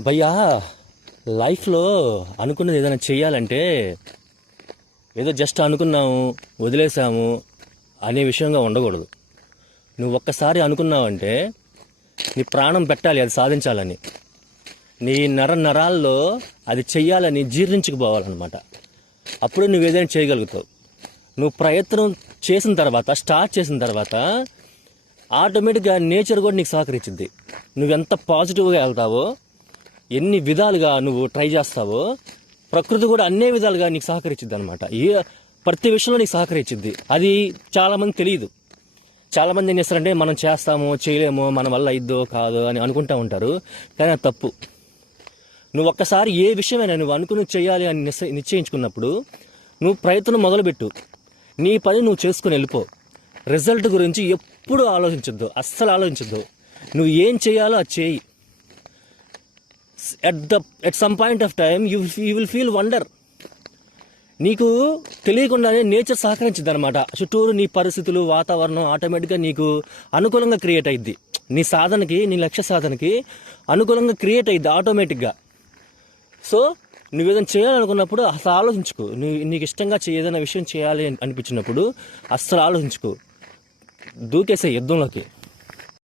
భయ్యా, లైఫ్లో అనుకున్నది ఏదైనా చెయ్యాలంటే ఏదో జస్ట్ అనుకున్నాము వదిలేసాము అనే విషయంగా ఉండకూడదు. నువ్వు ఒక్కసారి అనుకున్నావంటే నీ ప్రాణం పెట్టాలి అది సాధించాలని. నీ నరాల్లో అది చెయ్యాలని జీర్ణించుకుపోవాలన్నమాట. అప్పుడు నువ్వు ఏదైనా చేయగలుగుతావు. నువ్వు ప్రయత్నం చేసిన తర్వాత, స్టార్ట్ చేసిన తర్వాత ఆటోమేటిక్గా నేచర్ కూడా నీకు సహకరించింది. నువ్వెంత పాజిటివ్గా వెళ్తావో, ఎన్ని విధాలుగా నువ్వు ట్రై చేస్తావో, ప్రకృతి కూడా అన్ని విధాలుగా నీకు సహకరించింది అనమాట. ప్రతి విషయంలో నీకు సహకరించింది. అది చాలామంది తెలియదు. చాలామంది ఏం చేస్తారంటే మనం చేస్తామో చేయలేమో, మన వల్ల అయిద్దో కాదో అని అనుకుంటూ ఉంటారు. కానీ అది తప్పు. నువ్వు ఒక్కసారి ఏ విషయమైనా నువ్వు అనుకుని చేయాలి అని నిశ్చయించుకున్నప్పుడు నువ్వు ప్రయత్నం మొదలుపెట్టు. నీ పని నువ్వు చేసుకుని వెళ్ళిపో. రిజల్ట్ గురించి ఎప్పుడు ఆలోచించొద్దు, అస్సలు ఆలోచించొద్దు. నువ్వు ఏం చేయాలో అది చేయి. At some point of time you will feel wonder. నీకు తెలియకుండానే నేచర్ సహకరించింది అనమాట. చుట్టూరు నీ పరిస్థితులు, వాతావరణం ఆటోమేటిక్గా నీకు అనుకూలంగా క్రియేట్ అయ్యిద్ది. నీ సాధనకి, నీ లక్ష్య సాధనకి అనుకూలంగా క్రియేట్ అయ్యిద్ది ఆటోమేటిక్గా. సో నువ్వు ఏదైనా చేయాలనుకున్నప్పుడు అసలు ఆలోచించుకో. నీకు ఇష్టంగా ఏదైనా విషయం చేయాలి అనిపించినప్పుడు అస్సలు ఆలోచించుకో, దూకేసే యుద్ధంలోకి.